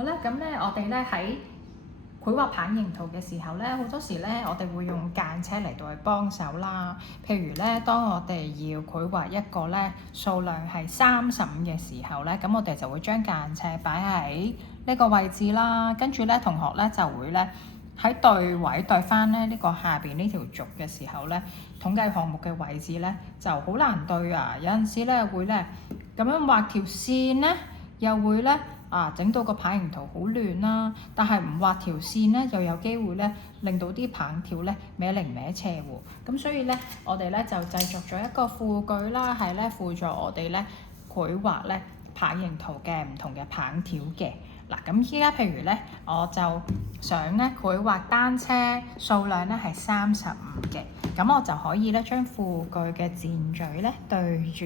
好啦，咁咧我哋咧喺繪畫棒形圖嘅時候咧，好多時咧我哋會用間尺嚟到去幫手啦。譬如咧，當我哋要繪畫一個咧數量係35嘅時候咧，咁我哋就會將間尺擺喺呢個位置啦。跟住咧，同學咧就會咧喺對位對翻咧呢個下邊呢條軸嘅時候咧，統計項目嘅位置咧就好難對啊。有陣時咧會咧咁樣畫條線咧，又會咧整到個棒形圖好亂啦。但係唔畫條線咧，又有機會咧令到啲棒條咧歪零歪斜喎。咁所以咧，我哋咧就製作咗一個輔具啦，係咧輔助我哋咧繪畫咧棒形圖嘅唔同嘅棒條嘅。嗱，咁依家譬如咧，我就想咧繪畫單車數量咧係35嘅，咁我就可以咧將輔具嘅箭嘴咧對住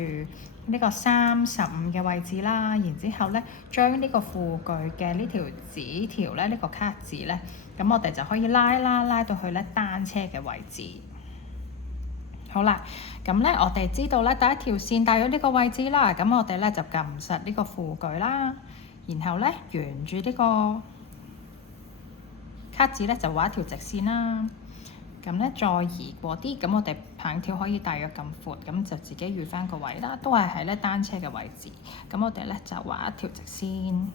呢個35嘅位置啦，然之後咧將呢個輔具嘅呢條紙條咧，呢個卡紙咧，咁我哋就可以拉到去咧單車嘅位置。好啦，咁咧我哋知道咧第一條線大約呢個位置啦，咁我哋咧就撳實呢個輔具啦，然後咧沿住呢個卡紙咧就畫一條直線啦。咁咧再移過啲，咁我哋棒條可以大約咁闊，咁就自己預翻個位啦，都係喺咧單車嘅位置。咁我哋咧就畫一條直線，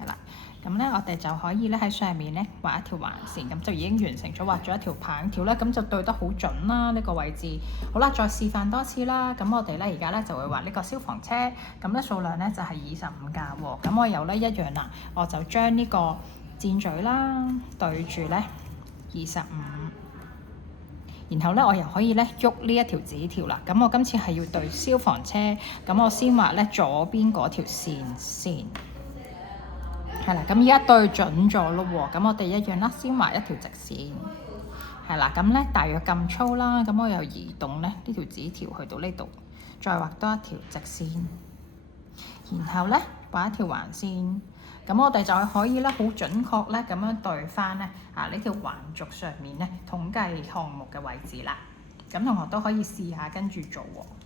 係啦。咁咧我哋就可以咧喺上面咧畫一條橫線，咁就已經完成咗畫咗一條棒條啦。咁就對得好準啦呢個位置。好啦，再示範多次啦。咁我哋咧而家咧就會畫呢個消防車，咁咧數量咧就係25架喎。咁我又咧一樣啦，我就將呢個箭嘴啦對住咧25，然後咧我又可以咧喐呢一條紙條啦。咁我今次係要對消防車，咁我先畫咧左邊嗰條線先，係啦。咁而家對準咗咯喎，咁我哋一樣啦，先畫一條直線，係啦。咁咧大約咁粗啦，咁我又移動咧呢條紙條去到呢度，再畫多一條直線，然後咧畫一條橫線。咁我哋就可以咧好準確咧咁樣對翻咧呢條橫軸上面咧統計項目嘅位置啦。咁同學都可以試下跟住做喎。